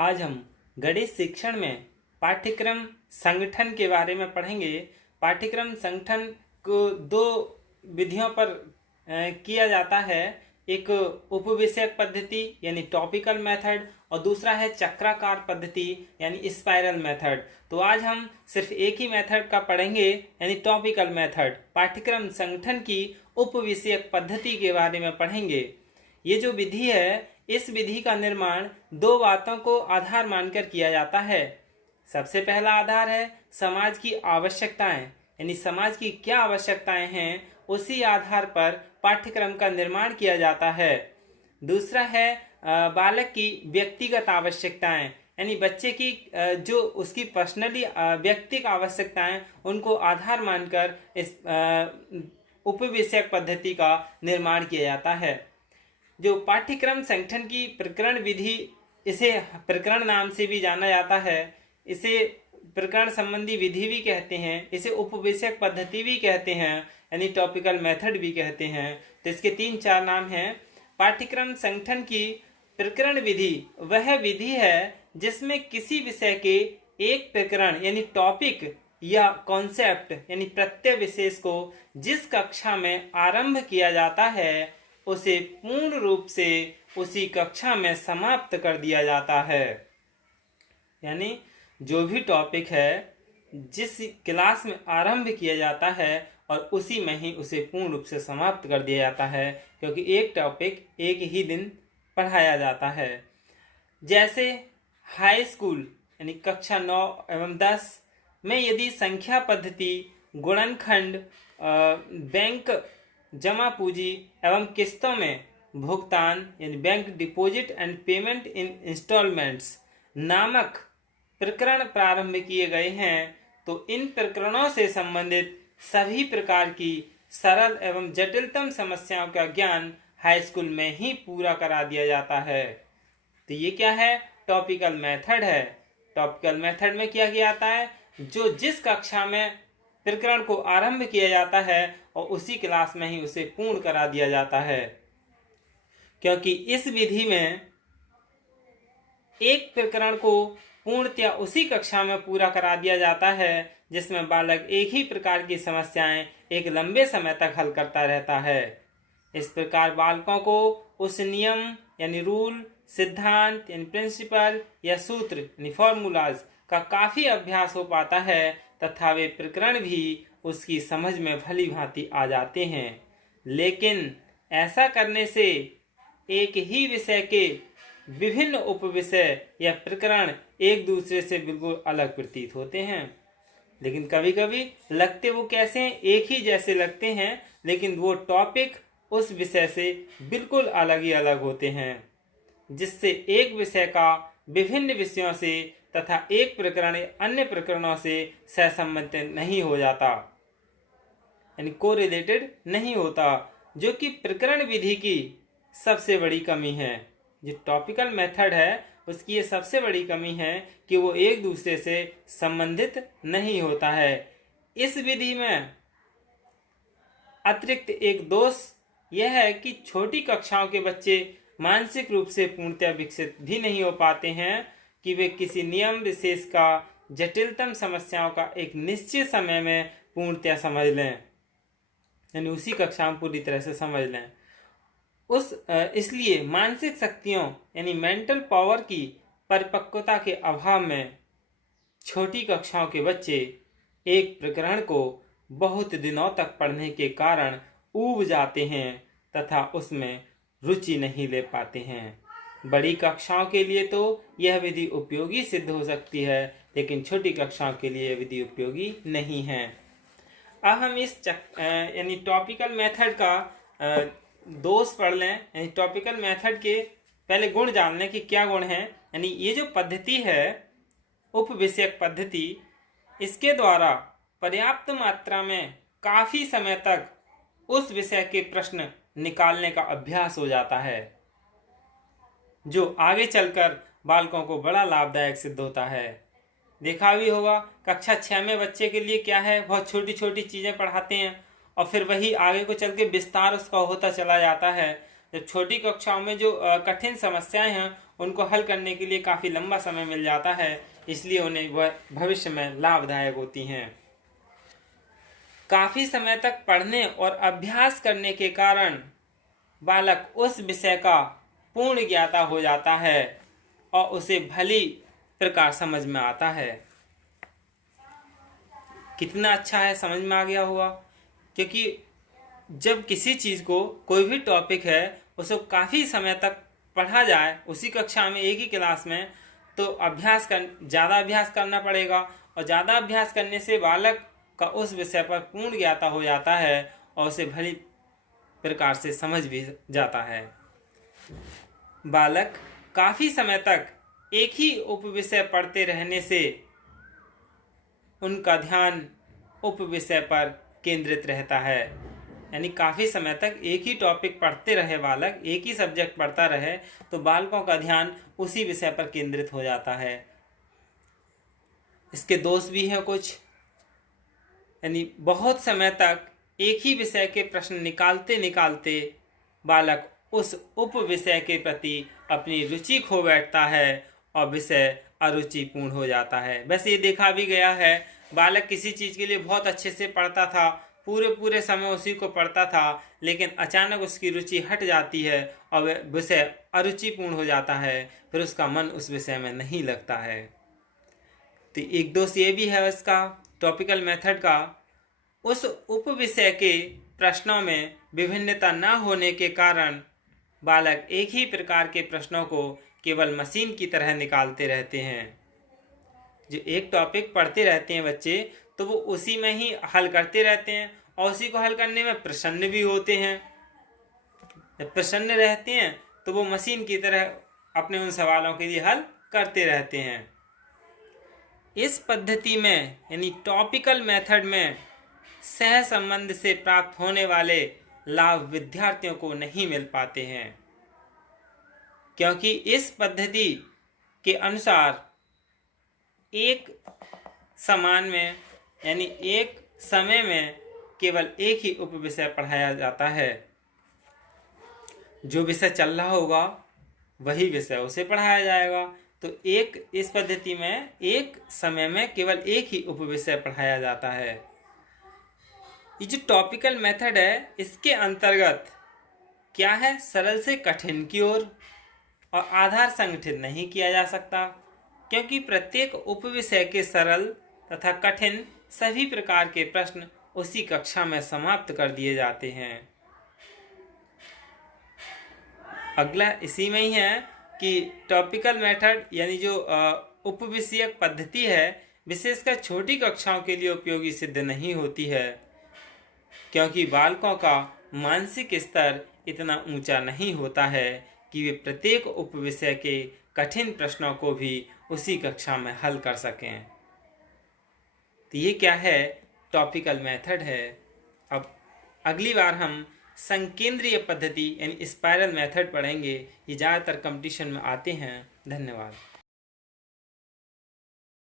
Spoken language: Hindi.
आज हम गणित शिक्षण में पाठ्यक्रम संगठन के बारे में पढ़ेंगे। पाठ्यक्रम संगठन को दो विधियों पर किया जाता है। एक उपविषयक पद्धति यानी टॉपिकल मेथड और दूसरा है चक्राकार पद्धति यानी स्पाइरल मेथड। तो आज हम सिर्फ एक ही मेथड का पढ़ेंगे यानी टॉपिकल मेथड। पाठ्यक्रम संगठन की उपविषयक पद्धति के बारे में पढ़ेंगे। ये जो विधि है, इस विधि का निर्माण दो बातों को आधार मानकर किया जाता है। सबसे पहला आधार है समाज की आवश्यकताएं, यानी समाज की क्या आवश्यकताएं हैं उसी आधार पर पाठ्यक्रम का निर्माण किया जाता है। दूसरा है बालक की व्यक्तिगत आवश्यकताएं, यानी बच्चे की जो उसकी पर्सनली व्यक्तिगत आवश्यकताएं उनको आधार मानकर इस उपविषयक पद्धति का निर्माण किया जाता है। जो पाठ्यक्रम संगठन की प्रकरण विधि, इसे प्रकरण नाम से भी जाना जाता है, इसे प्रकरण संबंधी विधि भी कहते हैं, इसे उपविषयक पद्धति भी कहते हैं यानी टॉपिकल मेथड भी कहते हैं। तो इसके 3-4 नाम हैं। पाठ्यक्रम संगठन की प्रकरण विधि वह विधि है जिसमें किसी विषय के एक प्रकरण यानी टॉपिक या कॉन्सेप्ट यानी प्रत्यय विशेष को जिस कक्षा में आरंभ किया जाता है उसे पूर्ण रूप से उसी कक्षा में समाप्त कर दिया जाता है। यानी जो भी टॉपिक है जिस क्लास में आरंभ किया जाता है और उसी में ही उसे पूर्ण रूप से समाप्त कर दिया जाता है, क्योंकि एक टॉपिक एक ही दिन पढ़ाया जाता है। जैसे हाई स्कूल यानी कक्षा 9 एवं 10 में यदि संख्या पद्धति, गुणनखंड, बैंक जमा पूंजी एवं किस्तों में भुगतान यानी bank deposit and payment in instalments नामक प्रकरण प्रारंभ किए गए हैं, तो इन प्रकरणों से संबंधित सभी प्रकार की सरल एवं जटिलतम समस्याओं का ज्ञान हाई स्कूल में ही पूरा करा दिया जाता है। तो ये क्या है? टॉपिकल मेथड है। टॉपिकल मेथड में क्या किया जाता है? जो जिस कक्षा में प्रकरण को आरंभ किया जाता है और उसी क्लास में ही उसे पूर्ण करा दिया जाता है, क्योंकि इस विधि में एक प्रकरण को पूर्णतया उसी कक्षा में पूरा करा दिया जाता है जिसमें बालक एक ही प्रकार की समस्याएं एक लंबे समय तक हल करता रहता है। इस प्रकार बालकों को उस नियम यानी रूल, सिद्धांत यानी प्रिंसिपल या सूत्र यानी फॉर्मूलाज का काफी अभ्यास हो पाता है तथा वे प्रकरण भी उसकी समझ में भली भांति आ जाते हैं। लेकिन ऐसा करने से एक ही विषय के विभिन्न उपविषय या प्रकरण एक दूसरे से बिल्कुल अलग प्रतीत होते हैं। लेकिन कभी कभी लगते वो कैसे हैं? एक ही जैसे लगते हैं, लेकिन वो टॉपिक उस विषय से बिल्कुल अलग ही अलग होते हैं, जिससे एक विषय का विभिन्न विषयों से तथा एक प्रकरण अन्य प्रकरणों से सहसंबंधित नहीं हो जाता, यानी कोरिलेटेड नहीं होता, जो कि प्रकरण विधि की सबसे बड़ी कमी है। जो टॉपिकल मेथड है उसकी ये सबसे बड़ी कमी है कि वो एक दूसरे से संबंधित नहीं होता है। इस विधि में अतिरिक्त एक दोष यह है कि छोटी कक्षाओं के बच्चे मानसिक रूप से पूर्णतया विकसित भी नहीं हो पाते हैं कि वे किसी नियम विशेष का जटिलतम समस्याओं का एक निश्चित समय में पूर्णतया समझ लें, यानी उसी कक्षा में पूरी तरह से समझ लें। इसलिए मानसिक शक्तियों यानी मेंटल पावर की परिपक्वता के अभाव में छोटी कक्षाओं के बच्चे एक प्रकरण को बहुत दिनों तक पढ़ने के कारण ऊब जाते हैं तथा उसमें रुचि नहीं ले पाते हैं। बड़ी कक्षाओं के लिए तो यह विधि उपयोगी सिद्ध हो सकती है, लेकिन छोटी कक्षाओं के लिए यह विधि उपयोगी नहीं है। अब हम इस यानी टॉपिकल मेथड का दोष पढ़ लें। यानी टॉपिकल मेथड के पहले गुण जान लें कि क्या गुण है। यानी ये जो पद्धति है उपविषयक पद्धति, इसके द्वारा पर्याप्त मात्रा में काफी समय तक उस विषय के प्रश्न निकालने का अभ्यास हो जाता है, जो आगे चलकर बालकों को बड़ा लाभदायक सिद्ध होता है। देखा भी होगा कक्षा 6 में बच्चे के लिए क्या है, बहुत छोटी छोटी चीजें पढ़ाते हैं और फिर वही आगे को चल के विस्तार उसका होता चला जाता है। जब छोटी कक्षाओं में जो कठिन समस्याएं हैं उनको हल करने के लिए काफ़ी लंबा समय मिल जाता है, इसलिए उन्हें वह भविष्य में लाभदायक होती हैं। काफ़ी समय तक पढ़ने और अभ्यास करने के कारण बालक उस विषय का पूर्ण ज्ञाता हो जाता है और उसे भली प्रकार समझ में आता है। कितना अच्छा है, समझ में आ गया होगा। क्योंकि जब किसी चीज़ को, कोई भी टॉपिक है, उसको काफ़ी समय तक पढ़ा जाए उसी कक्षा में, एक ही क्लास में, तो ज़्यादा अभ्यास करना पड़ेगा और ज़्यादा अभ्यास करने से बालक का उस विषय पर पूर्ण ज्ञाता हो जाता है और उसे भली प्रकार से समझ भी जाता है। बालक काफ़ी समय तक एक ही उपविषय पढ़ते रहने से उनका ध्यान उपविषय पर केंद्रित रहता है। यानी काफ़ी समय तक एक ही टॉपिक पढ़ते रहे बालक, एक ही सब्जेक्ट पढ़ता रहे, तो बालकों का ध्यान उसी विषय पर केंद्रित हो जाता है। इसके दोष भी हैं कुछ। यानी बहुत समय तक एक ही विषय के प्रश्न निकालते निकालते बालक उस उप विषय के प्रति अपनी रुचि खो बैठता है और विषय अरुचिपूर्ण हो जाता है। वैसे ये देखा भी गया है, बालक किसी चीज़ के लिए बहुत अच्छे से पढ़ता था, पूरे समय उसी को पढ़ता था, लेकिन अचानक उसकी रुचि हट जाती है और वह विषय अरुचिपूर्ण हो जाता है, फिर उसका मन उस विषय में नहीं लगता है। तो एक दोष ये भी है इसका, टॉपिकल मेथड का, उस उप विषय के प्रश्नों में विभिन्नता न होने के कारण बालक एक ही प्रकार के प्रश्नों को केवल मशीन की तरह निकालते रहते हैं। जो एक टॉपिक पढ़ते रहते हैं बच्चे, तो वो उसी में ही हल करते रहते हैं और उसी को हल करने में प्रसन्न भी होते हैं। जब प्रसन्न रहते हैं तो वो मशीन की तरह अपने उन सवालों के लिए हल करते रहते हैं। इस पद्धति में, यानी टॉपिकल मेथड में, सह संबंध से प्राप्त होने वाले लाभ विद्यार्थियों को नहीं मिल पाते हैं, क्योंकि इस पद्धति के अनुसार एक समान में, यानी एक समय में केवल एक ही उप विषय पढ़ाया जाता है। जो विषय चल रहा होगा वही विषय उसे पढ़ाया जाएगा। तो इस पद्धति में एक समय में केवल एक ही उप विषय पढ़ाया जाता है। ये जो टॉपिकल मेथड है, इसके अंतर्गत क्या है, सरल से कठिन की ओर और आधार संगठित नहीं किया जा सकता, क्योंकि प्रत्येक उपविषय के सरल तथा कठिन सभी प्रकार के प्रश्न उसी कक्षा में समाप्त कर दिए जाते हैं। अगला इसी में ही है कि टॉपिकल मेथड, यानी जो उपविषयक पद्धति है, विशेषकर छोटी कक्षाओं के लिए उपयोगी सिद्ध नहीं होती है, क्योंकि बालकों का मानसिक स्तर इतना ऊंचा नहीं होता है कि वे प्रत्येक उपविषय के कठिन प्रश्नों को भी उसी कक्षा में हल कर सकें। तो ये क्या है, टॉपिकल मेथड है। अब अगली बार हम संकेंद्रीय पद्धति यानी स्पाइरल मेथड पढ़ेंगे। ये ज़्यादातर कंपटीशन में आते हैं। धन्यवाद।